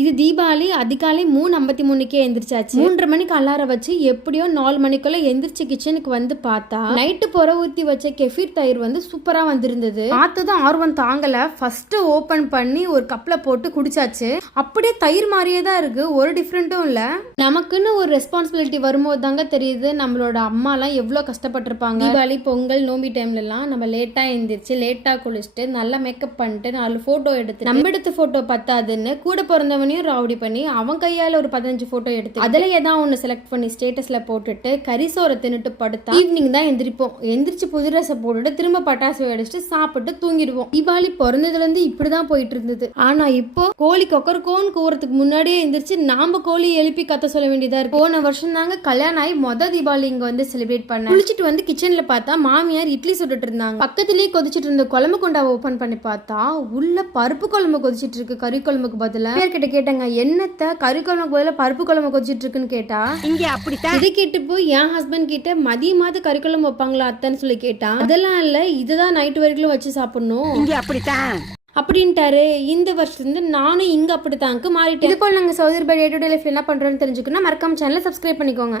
இது தீபாவளி அதிகாலை 3:53 எந்திரிச்சாச்சு. 3:30 மணிக்கு அலாரம் வச்சு எப்படியோ 4 மணிக்குள்ள எந்திரிச்சு கிச்சனுக்கு வந்து பார்த்தா நைட்டு புற ஊத்தி வச்ச கெஃபீர் தயிர் வந்து சூப்பரா வந்திருந்தது. பார்த்ததும் ஆர்வம் தாங்கல. ஃபர்ஸ்ட் ஓபன் பண்ணி ஒரு கப்ல போட்டு குடிச்சாச்சு. அப்படியே தயிர் மாதிரியே தான் இருக்கு, ஒரு டிஃப்ரெண்ட்டும் இல்ல. நமக்குன்னு ஒரு ரெஸ்பான்சிபிலிட்டி வரும்போது தாங்க தெரியுது நம்மளோட அம்மா எல்லாம் எவ்வளவு கஷ்டப்பட்டிருப்பாங்க. தீபாவளி பொங்கல் நோம்பி டைம்ல எல்லாம் நம்ம லேட்டா எந்திரிச்சு லேட்டா குளிச்சுட்டு நல்லா மேக்கப் பண்ணிட்டு 4 போட்டோ எடுத்து நம்ம எடுத்த போட்டோ பத்தாதுன்னு கூட பிறந்தவனையும் ராவடி பண்ணி அவன் கையால ஒரு 15 போட்டோ எடுத்து அதுல ஏதாவது ஒண்ணு செலக்ட் பண்ணி ஸ்டேட்டஸ்ல போட்டுட்டு கறி சோறை தின்னுட்டு படுத்தா ஈவினிங் தான் எந்திரிப்போம். எந்திரிச்சு புது ட்ரெஸ் போட்டுட்டு திரும்ப பட்டாசு வெடிச்சுட்டு சாப்பிட்டு தூங்கிடுவோம். தீபாவளி பிறந்ததுல இருந்து இப்படிதான் போயிட்டு இருந்தது. ஆனா இப்போ கோழி கொக்கரக்கோன்னு கூறதுக்கு முன்னாடியே எந்திரிச்சு நாம கோழி எழுப்பி கத்த சொல்ல வேண்டியதா இருக்கு. போன வருஷம் தாங்க கல்யாணம் ஆகி தீபாவளி இங்க வந்து செலிப்ரேட் பண்ண குளிச்சுட்டு வந்து கிச்சன்ல பார்த்தா மாமியார் இட்லி சுட்டுட்டு இருந்தாங்க. பக்கத்துலயே கொதிச்சுட்டு இருந்த குழம்பு குண்டா ஓபன் பண்ணி பார்த்தா உள்ள பருப்பு குழம்பு கொதிச்சிட்டு இருக்கு. கறி குழம்புக்கு பதிலா கிட்ட கேட்டாங்க, என்னத்த கறி குழம்புக்கு பதிலா பருப்பு குழம்பு கொதிச்சிட்டு இருக்குன்னு கேட்டா இங்க அப்படித்தான். இதை கேட்டு போய் என் ஹஸ்பண்ட் கிட்ட மதியமாவது கறி குழம்பு வைப்பாங்களா அத்தன்னு சொல்லி கேட்டா அதெல்லாம் இல்ல, இதுதான் நைட்டு வரைக்கும் வச்சு சாப்பிடணும் இங்க அப்படித்தான் அப்படின்ட்டாரு. இந்த வருஷத்துல இருந்து நானும் இங்க அப்படித்தாங்க மாறிட்டேன். இது போல நாங்க Chowdhury by day to day லைஃப்ல என்ன பண்றோம்னு தெரிஞ்சுக்கணும் மறக்காம சேனலை சப்ஸ்கிரைப் பண்ணிக்கோங்க.